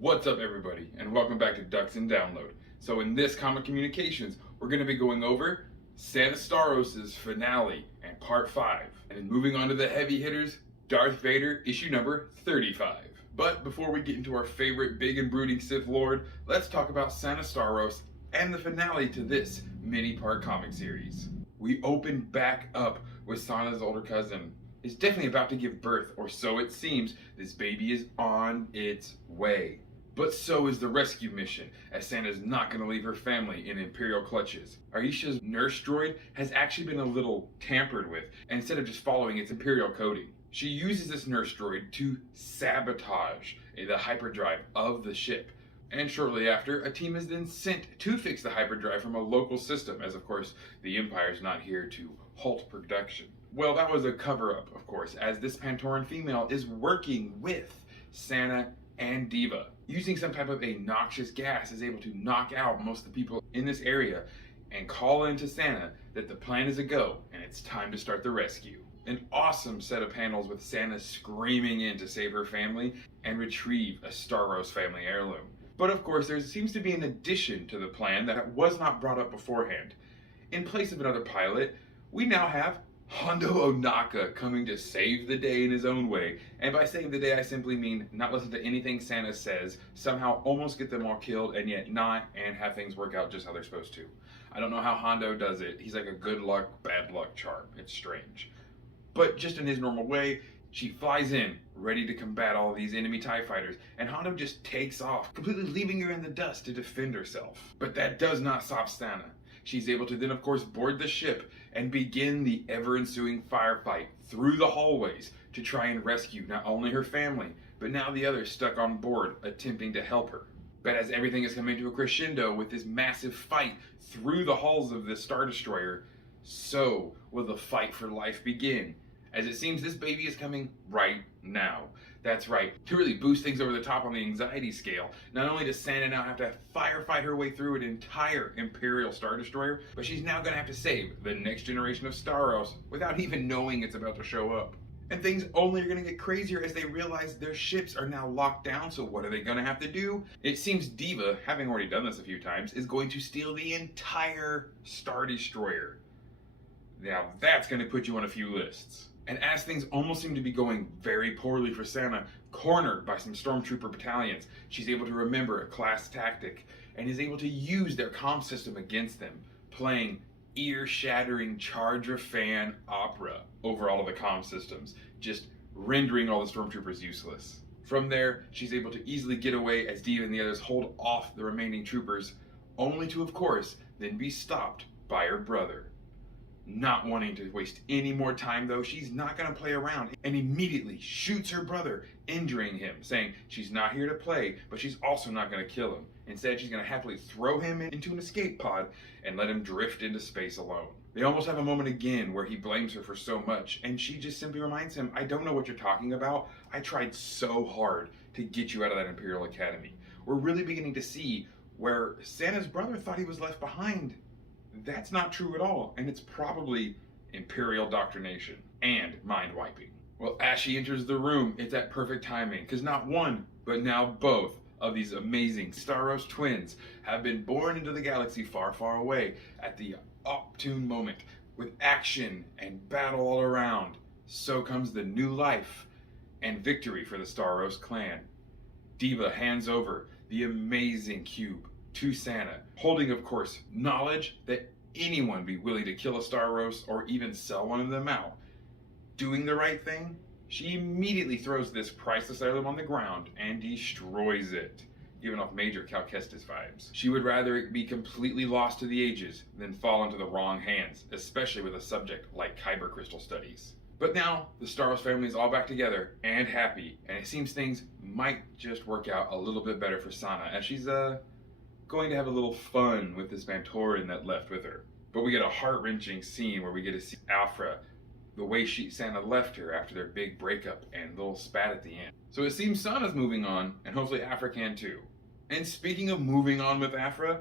What's up, everybody, and welcome back to Ducks and Download. So in this Comic Communications, we're going to be going over Sana Starros' finale and part 5. And then moving on to the heavy hitters, Darth Vader, issue number 35. But before we get into our favorite big and brooding Sith Lord, let's talk about Sana Starros and the finale to this mini-part comic series. We open back up with Sana's older cousin is definitely about to give birth, or so it seems. This baby is on its way. But so is the rescue mission, as Sana's not going to leave her family in Imperial clutches. Aisha's nurse droid has actually been a little tampered with, and instead of just following its Imperial coding, she uses this nurse droid to sabotage the hyperdrive of the ship. And shortly after, a team is then sent to fix the hyperdrive from a local system, as of course the Empire's not here to halt production. Well, that was a cover-up, of course, as this Pantoran female is working with Sana and Diva. Using some type of a noxious gas is able to knock out most of the people in this area and call into Sana that the plan is a go and it's time to start the rescue. An awesome set of panels with Sana screaming in to save her family and retrieve a Starros family heirloom. But of course, there seems to be an addition to the plan that was not brought up beforehand. In place of another pilot, we now have Hondo Ohnaka coming to save the day in his own way. And by save the day, I simply mean not listen to anything Sana says, somehow almost get them all killed, and yet not, and have things work out just how they're supposed to. I don't know how Hondo does it. He's like a good luck, bad luck charm. It's strange. But just in his normal way, she flies in, ready to combat all these enemy TIE fighters, and Hondo just takes off, completely leaving her in the dust to defend herself. But that does not stop Sana. She's able to then, of course, board the ship and begin the ever-ensuing firefight through the hallways to try and rescue not only her family, but now the others stuck on board attempting to help her. But as everything is coming to a crescendo with this massive fight through the halls of the Star Destroyer, so will the fight for life begin, as it seems this baby is coming right now. That's right, to really boost things over the top on the anxiety scale, not only does Sana now have to firefight her way through an entire Imperial Star Destroyer, but she's now going to have to save the next generation of Starros without even knowing it's about to show up. And things only are going to get crazier as they realize their ships are now locked down, so what are they going to have to do? It seems Diva, having already done this a few times, is going to steal the entire Star Destroyer. Now that's going to put you on a few lists. And as things almost seem to be going very poorly for Sana, cornered by some stormtrooper battalions, she's able to remember a class tactic and is able to use their comm system against them, playing ear-shattering Charger fan opera over all of the comm systems, just rendering all the stormtroopers useless. From there, she's able to easily get away as Diva and the others hold off the remaining troopers, only to, of course, then be stopped by her brother. Not wanting to waste any more time though, she's not going to play around and immediately shoots her brother, injuring him, saying she's not here to play, but she's also not going to kill him. Instead, she's going to happily throw him into an escape pod and let him drift into space alone. They almost have a moment again where he blames her for so much, and she just simply reminds him, I don't know what you're talking about. I tried so hard to get you out of that Imperial Academy. We're really beginning to see where Sana's brother thought he was left behind. That's not true at all, and it's probably Imperial indoctrination and mind wiping. Well, as she enters the room, it's at perfect timing, because not one, but now both of these amazing Starros twins have been born into the galaxy far, far away at the opportune moment, with action and battle all around. So comes the new life and victory for the Starros clan. Diva hands over the amazing cube to Sana, holding, of course, knowledge that anyone be willing to kill a Starros or even sell one of them out. Doing the right thing, she immediately throws this priceless heirloom on the ground and destroys it, giving off major Cal Kestis vibes. She would rather it be completely lost to the ages than fall into the wrong hands, especially with a subject like Kyber crystal studies. But now, the Starros family is all back together and happy, and it seems things might just work out a little bit better for Sana, as she's going to have a little fun with this Pantoran that left with her. But we get a heart-wrenching scene where we get to see Aphra, the way Sana left her after their big breakup and little spat at the end. So it seems Sana's moving on, and hopefully Aphra can too. And speaking of moving on with Aphra,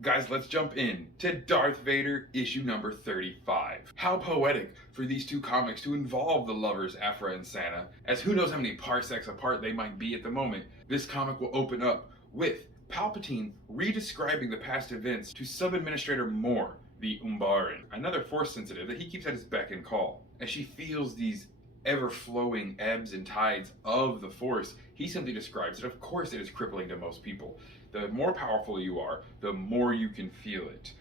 Guys, let's jump in to Darth Vader issue number 35. How poetic for these two comics to involve the lovers Aphra and Sana, as who knows how many parsecs apart they might be at the moment. This comic will open up with Palpatine redescribing the past events to Sub-Administrator Moore, the Umbaran, another Force sensitive that he keeps at his beck and call. As she feels these ever-flowing ebbs and tides of the Force, he simply describes it. Of course it is crippling to most people. The more powerful you are, the more you can feel it.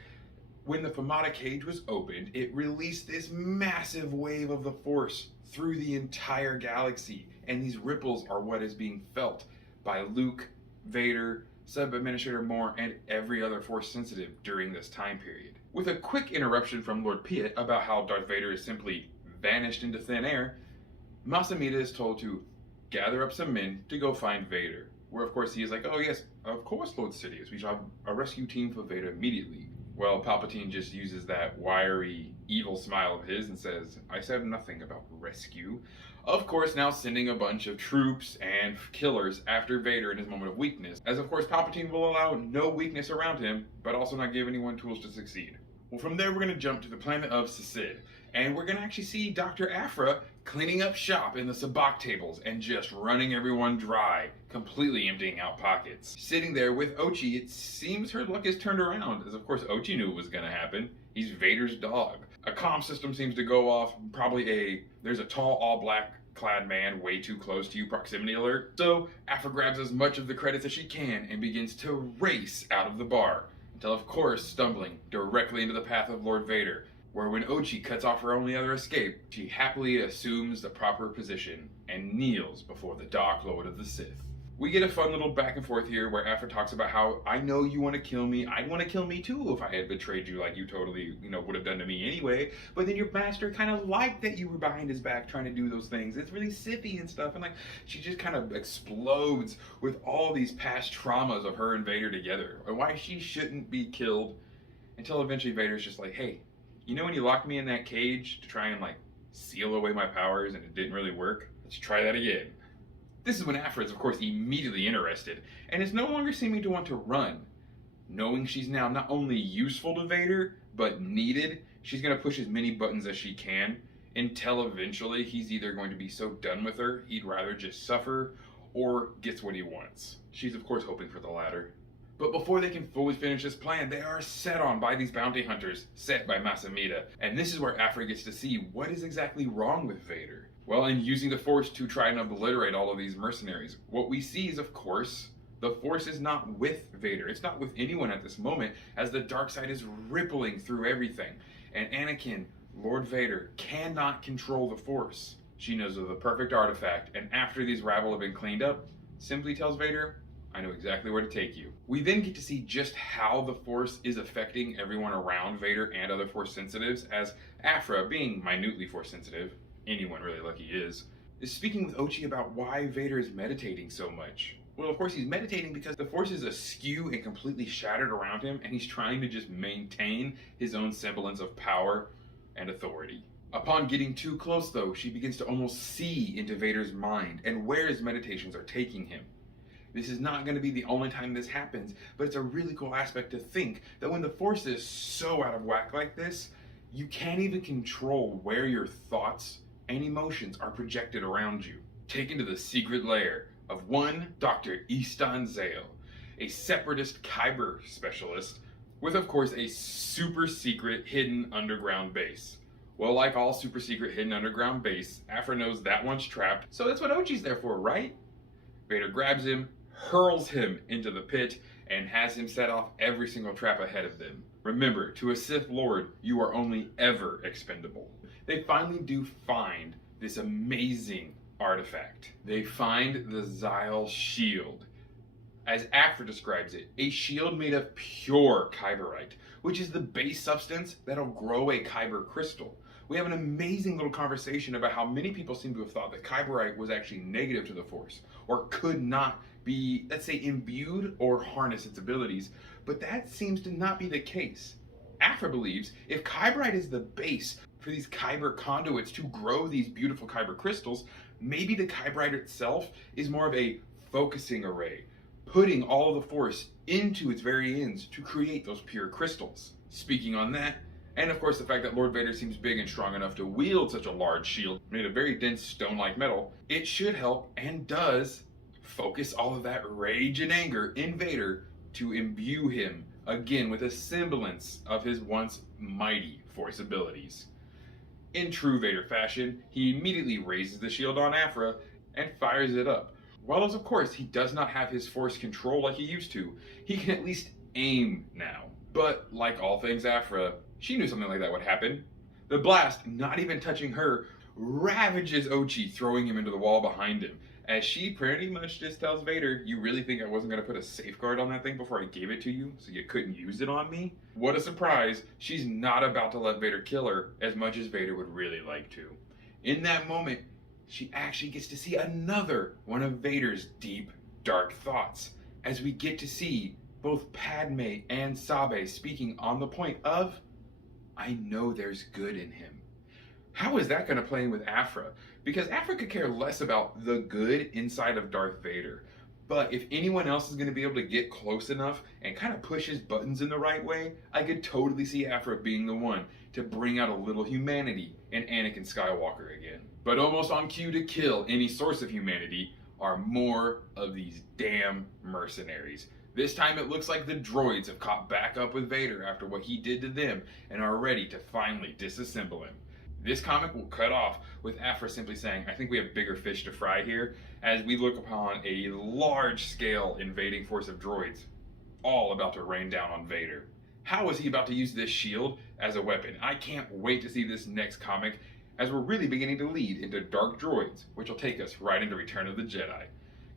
When the Famata cage was opened, it released this massive wave of the Force through the entire galaxy, and these ripples are what is being felt by Luke, Vader, Sub-Administrator Moore, and every other Force sensitive during this time period. With a quick interruption from Lord Piet about how Darth Vader is simply vanished into thin air, Masamita is told to gather up some men to go find Vader. Where of course he is like, oh yes, of course Lord Sidious, we shall have a rescue team for Vader immediately. Well, Palpatine just uses that wiry, evil smile of his and says, I said nothing about rescue. Of course, now sending a bunch of troops and killers after Vader in his moment of weakness, as of course Palpatine will allow no weakness around him, but also not give anyone tools to succeed. Well, from there we're going to jump to the planet of Sisid, and we're going to actually see Dr. Aphra cleaning up shop in the sabacc tables and just running everyone dry, completely emptying out pockets. Sitting there with Ochi, it seems her luck is turned around, as of course Ochi knew it was going to happen. He's Vader's dog. A comm system seems to go off, there's a tall all-black clad man way too close to you proximity alert. So Aphra grabs as much of the credits as she can and begins to race out of the bar, until of course stumbling directly into the path of Lord Vader, where when Ochi cuts off her only other escape, she happily assumes the proper position and kneels before the Dark Lord of the Sith. We get a fun little back and forth here where Aphra talks about how, I know you want to kill me, I'd want to kill me too if I had betrayed you like you totally, would have done to me anyway, but then your master kind of liked that you were behind his back trying to do those things. It's really sippy and stuff, and she just kind of explodes with all these past traumas of her and Vader together, and why she shouldn't be killed, until eventually Vader's just like, hey, when you locked me in that cage to try and seal away my powers and it didn't really work? Let's try that again. This is when Aphra is of course immediately interested and is no longer seeming to want to run. Knowing she's now not only useful to Vader, but needed, she's going to push as many buttons as she can until eventually he's either going to be so done with her he'd rather just suffer or gets what he wants. She's of course hoping for the latter. But before they can fully finish this plan, they are set on by these bounty hunters, set by Masamita. And this is where Aphra gets to see what is exactly wrong with Vader. Well, in using the Force to try and obliterate all of these mercenaries, what we see is, of course, the Force is not with Vader. It's not with anyone at this moment, as the dark side is rippling through everything. And Anakin, Lord Vader, cannot control the Force. She knows of the perfect artifact, and after these rabble have been cleaned up, simply tells Vader, I know exactly where to take you. We then get to see just how the Force is affecting everyone around Vader and other Force sensitives, as Aphra, being minutely Force sensitive, anyone really lucky is speaking with Ochi about why Vader is meditating so much. Well, of course he's meditating because the Force is askew and completely shattered around him, and he's trying to just maintain his own semblance of power and authority. Upon getting too close though, she begins to almost see into Vader's mind and where his meditations are taking him. This is not going to be the only time this happens, but it's a really cool aspect to think that when the Force is so out of whack like this, you can't even control where your thoughts and emotions are projected around you. Taken to the secret lair of one Dr. Easton Zale, a separatist Kyber specialist, with of course a super secret hidden underground base. Well, like all super secret hidden underground base, Aphra knows that one's trapped, so that's what Ochi's there for, right? Vader grabs him, hurls him into the pit, and has him set off every single trap ahead of them. Remember, to a Sith Lord, you are only ever expendable. They finally do find this amazing artifact. They find the Zyle shield. As Aphra describes it, a shield made of pure kyberite, which is the base substance that'll grow a kyber crystal. We have an amazing little conversation about how many people seem to have thought that kyberite was actually negative to the Force, or could not be, let's say, imbued or harness its abilities, but that seems to not be the case. Aphra believes if kyberite is the base for these kyber conduits to grow these beautiful kyber crystals, maybe the kyberite itself is more of a focusing array, putting all of the Force into its very ends to create those pure crystals. Speaking on that, and of course the fact that Lord Vader seems big and strong enough to wield such a large shield made of very dense stone-like metal, it should help, and does, focus all of that rage and anger in Vader to imbue him again with a semblance of his once mighty Force abilities. In true Vader fashion, he immediately raises the shield on Aphra and fires it up. While of course he does not have his Force control like he used to, he can at least aim now. But like all things Aphra, she knew something like that would happen. The blast, not even touching her, ravages Ochi, throwing him into the wall behind him, as she pretty much just tells Vader, you really think I wasn't going to put a safeguard on that thing before I gave it to you, so you couldn't use it on me? What a surprise, she's not about to let Vader kill her, as much as Vader would really like to. In that moment, she actually gets to see another one of Vader's deep, dark thoughts, as we get to see both Padme and Sabe speaking on the point of, I know there's good in him. How is that going to play in with Aphra? Because Aphra could care less about the good inside of Darth Vader. But if anyone else is going to be able to get close enough and kind of push his buttons in the right way, I could totally see Aphra being the one to bring out a little humanity in Anakin Skywalker again. But almost on cue to kill any source of humanity are more of these damn mercenaries. This time it looks like the droids have caught back up with Vader after what he did to them and are ready to finally disassemble him. This comic will cut off with Aphra simply saying, I think we have bigger fish to fry here, as we look upon a large-scale invading force of droids, all about to rain down on Vader. How is he about to use this shield as a weapon? I can't wait to see this next comic, as we're really beginning to lead into Dark Droids, which will take us right into Return of the Jedi.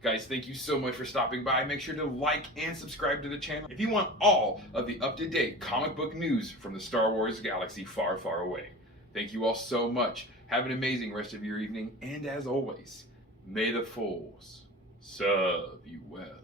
Guys, thank you so much for stopping by. Make sure to like and subscribe to the channel if you want all of the up-to-date comic book news from the Star Wars galaxy far, far away. Thank you all so much. Have an amazing rest of your evening, and as always, may the Force serve you well.